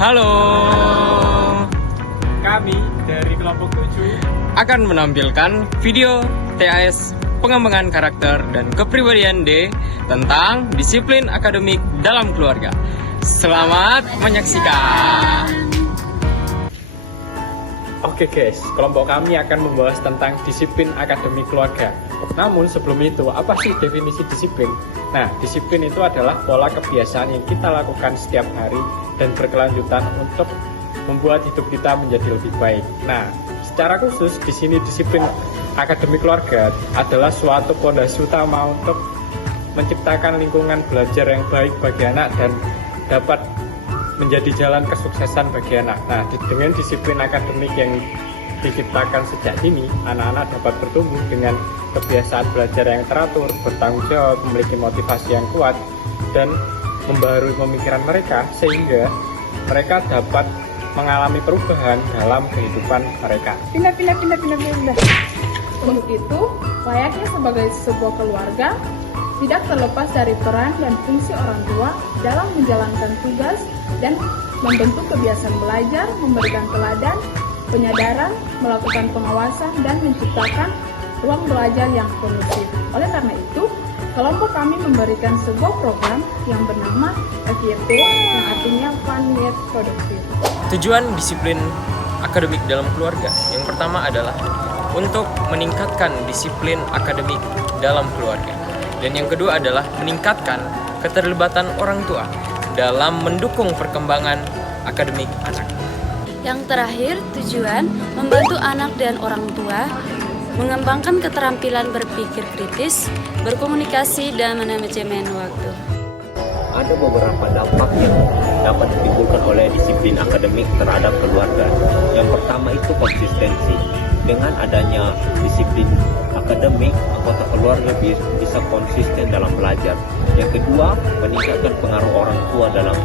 Halo, Kami dari kelompok 7 akan menampilkan video TAS pengembangan karakter dan kepribadian D tentang disiplin akademik dalam keluarga. Selamat menyaksikan. Oke guys, kelompok kami akan membahas tentang disiplin akademik keluarga. Namun sebelum itu, apa sih definisi disiplin? Nah, disiplin itu adalah pola kebiasaan yang kita lakukan setiap hari dan berkelanjutan untuk membuat hidup kita menjadi lebih baik. Nah, secara khusus di sini disiplin akademik keluarga adalah suatu fondasi utama untuk menciptakan lingkungan belajar yang baik bagi anak dan dapat menjadi jalan kesuksesan bagi anak. Nah, dengan disiplin akademik yang diciptakan sejak dini, anak-anak dapat bertumbuh dengan kebiasaan belajar yang teratur, bertanggung jawab, memiliki motivasi yang kuat, dan membaharui pemikiran mereka sehingga mereka dapat mengalami perubahan dalam kehidupan mereka. Pindah. Untuk itu, layaknya sebagai sebuah keluarga, tidak terlepas dari peran dan fungsi orang tua dalam menjalankan tugas dan membentuk kebiasaan belajar, memberikan teladan, penyadaran, melakukan pengawasan, dan menciptakan ruang belajar yang kondusif. Oleh karena itu, kelompok kami memberikan sebuah program yang bernama FYP, yang artinya Fun Yet Productive. Tujuan disiplin akademik dalam keluarga yang pertama adalah untuk meningkatkan disiplin akademik dalam keluarga. Dan yang kedua adalah meningkatkan keterlibatan orang tua dalam mendukung perkembangan akademik anak. Yang terakhir, tujuan membantu anak dan orang tua mengembangkan keterampilan berpikir kritis, berkomunikasi, dan manajemen waktu. Ada beberapa dampak yang dapat ditimbulkan oleh disiplin akademik terhadap keluarga. Yang pertama itu konsistensi. Dengan adanya disiplin akademik, anggota keluarga bisa konsisten dalam belajar. Yang kedua, meningkatkan pengaruh orang tua dalam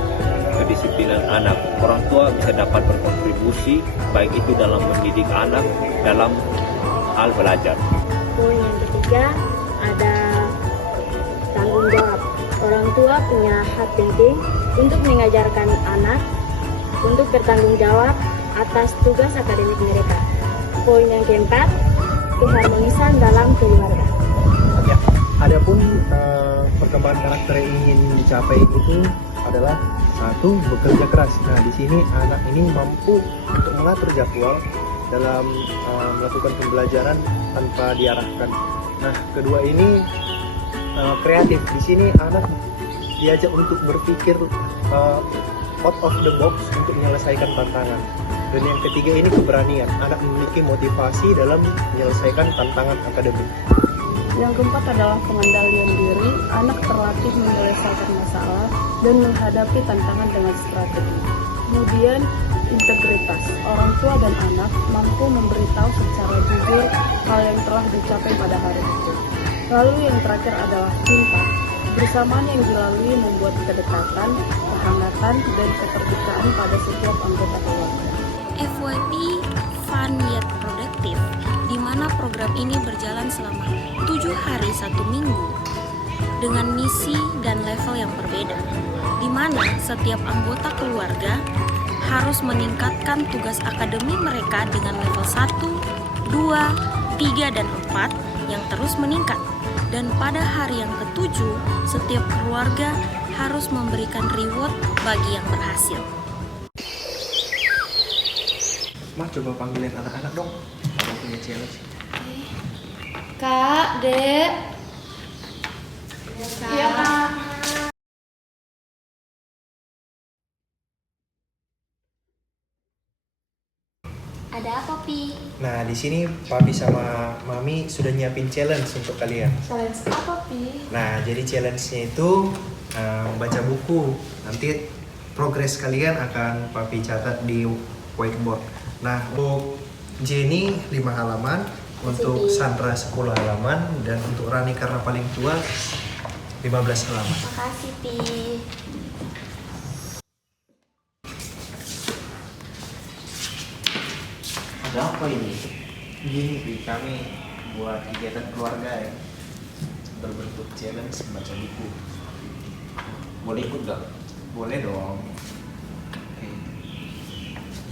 kedisiplinan anak. Orang tua bisa dapat berkontribusi, baik itu dalam mendidik anak, dalam hal belajar. Poin yang ketiga ada tanggung jawab. Orang tua punya hak penting untuk mengajarkan anak untuk bertanggung jawab atas tugas akademik mereka. Poin yang keempat, keharmonisan dalam keluarga. Ya, adapun perkembangan karakter yang ingin dicapai itu adalah satu, bekerja keras. Nah, di sini anak ini mampu untuk mengatur jadwal dalam melakukan pembelajaran tanpa diarahkan. Nah, kedua ini kreatif. Di sini anak diajak untuk berpikir out of the box untuk menyelesaikan tantangan. Dan yang ketiga ini keberanian. Anak memiliki motivasi dalam menyelesaikan tantangan akademik. Yang keempat adalah pengendalian diri. Anak terlatih menyelesaikan masalah dan menghadapi tantangan dengan strategi. Kemudian integritas. Orang tua dan anak mampu memberitahu secara jujur hal yang telah dicapai pada hari itu. Lalu yang terakhir adalah cinta. Bersamaan yang dilalui membuat kedekatan, kehangatan, dan keterbukaan pada setiap anggota keluarga. FYP Fun Yet Productive, di mana program ini berjalan selama 7 hari 1 minggu dengan misi dan level yang berbeda, di mana setiap anggota keluarga harus meningkatkan tugas akademik mereka dengan level 1, 2, 3, dan 4 yang terus meningkat. Dan pada hari yang ke-7, setiap keluarga harus memberikan reward bagi yang berhasil. Mas, coba panggilin anak-anak dong. Kalau punya challenge. Kak, Dek. Iya, Kak. Ada apa, Pi? Nah, di sini Papi sama Mami sudah nyiapin challenge untuk kalian. Challenge apa, Pi? Nah, jadi challenge-nya itu baca buku. Nanti progres kalian akan Papi catat di whiteboard. Nah, untuk Jenny 5 halaman, untuk Sandra 10 halaman, dan untuk Rani karena paling tua 15 halaman. Makasih, Pi. Ada apa ini? Gini, kami buat kegiatan keluarga ya, berbentuk challenge baca buku. Boleh ikut gak? Boleh dong.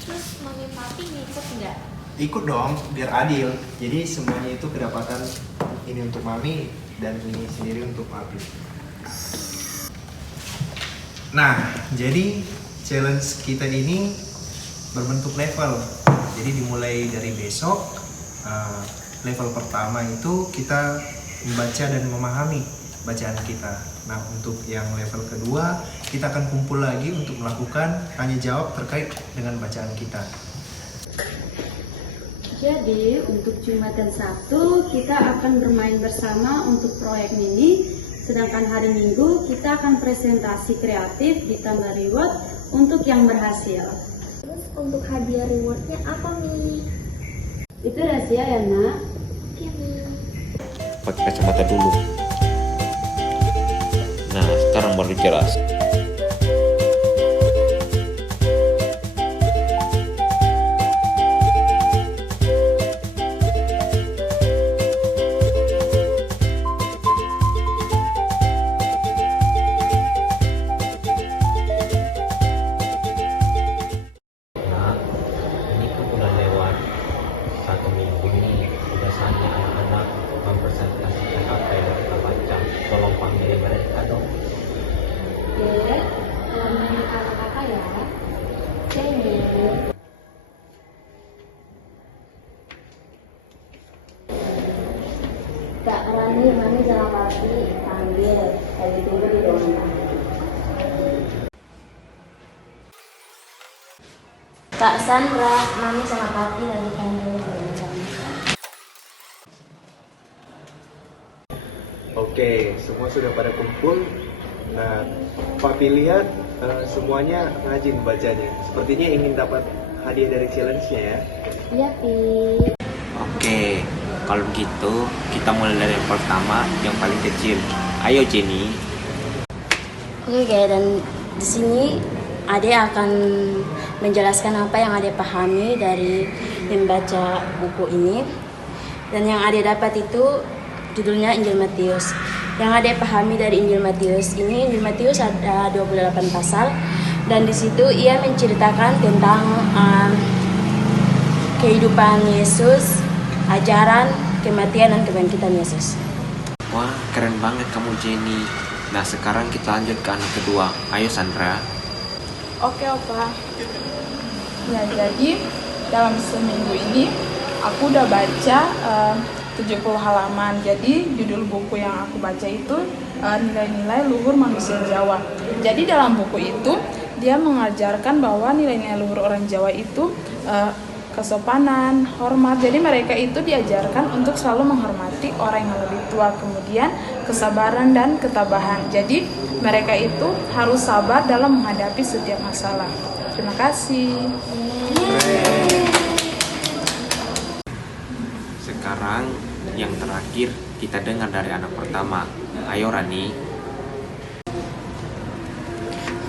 Terus mami papi ngikut nggak? Ikut dong, biar adil. Jadi semuanya itu kedapatan, ini untuk mami dan ini sendiri untuk papi. Nah, jadi challenge kita ini berbentuk level. Jadi dimulai dari besok, level pertama itu kita membaca dan memahami bacaan kita. Nah, untuk yang level kedua, kita akan kumpul lagi untuk melakukan tanya jawab terkait dengan bacaan kita. Jadi untuk Jumat dan Sabtu kita akan bermain bersama untuk proyek mini, sedangkan hari Minggu kita akan presentasi kreatif ditambah reward untuk yang berhasil. Terus untuk hadiah rewardnya apa Mi? Itu rahasia ya nak? Oke Mi. Pakai kacamata dulu. Nah, sekarang baru jelas. Nah, ini kan udah lewat 1 minggu ini. Sudah saatnya anak-anak mempresentasikan apa yang mereka baca. Tolong panggil mereka dong. Dek, kalau menurut kakak-kakak ya, Jenny. Kak Rani, Mami sama Papi panggil, lagi tunggu di ruangan. Kak Sandra, Mami sama Papi lagi panggil di ruangan. Oke, semua sudah pada kumpul. Nah, papi lihat semuanya rajin bacanya. Sepertinya ingin dapat hadiah dari challenge-nya ya. Iya, Pi. Oke, kalau begitu kita mulai dari yang pertama, yang paling kecil. Ayo Jenny. Oke, dan di sini Ade akan menjelaskan apa yang Ade pahami dari membaca buku ini. Dan yang Ade dapat itu judulnya Injil Matius. Yang Ade pahami dari Injil Matius ini, Injil Matius ada 28 pasal dan di situ ia menceritakan tentang kehidupan Yesus, ajaran, kematian dan kebangkitan Yesus. Wah, keren banget kamu Jenny. Nah, sekarang kita lanjut ke anak kedua. Ayo Sandra. Oke Opa. Ya, jadi dalam seminggu ini aku udah baca 70 halaman. Jadi judul buku yang aku baca itu nilai-nilai luhur manusia Jawa. Jadi dalam buku itu dia mengajarkan bahwa nilai-nilai luhur orang Jawa itu kesopanan, hormat. Jadi mereka itu diajarkan untuk selalu menghormati orang yang lebih tua. Kemudian kesabaran dan ketabahan. Jadi mereka itu harus sabar dalam menghadapi setiap masalah. Terima kasih. Sekarang yang terakhir kita dengar dari anak pertama. Ayo Rani.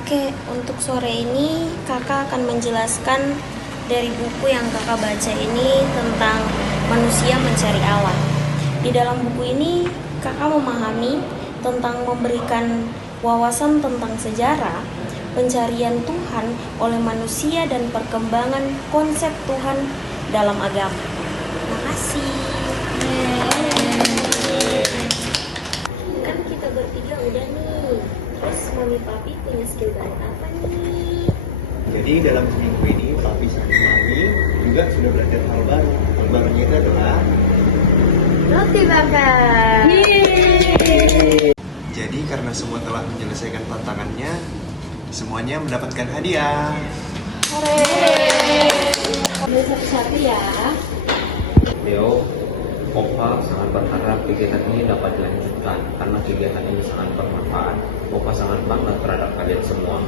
Oke, untuk sore ini kakak akan menjelaskan dari buku yang kakak baca ini tentang manusia mencari Allah. Di dalam buku ini kakak memahami tentang memberikan wawasan tentang sejarah pencarian Tuhan oleh manusia dan perkembangan konsep Tuhan dalam agama. Terima kasih. Kan kita bertiga udah nih. Terus Mami Papi punya skill baru apa nih? Jadi dalam seminggu ini papi sama mami juga sudah belajar hal baru. Hal barunya itu adalah Roti bakar. jadi karena semua telah menyelesaikan tantangannya, semuanya mendapatkan hadiah. Ambil satu-satu ya. Leo, Opa sangat berharap kegiatan ini dapat dilanjutkan karena kegiatan ini sangat bermanfaat. Opa sangat bangga terhadap kalian semua.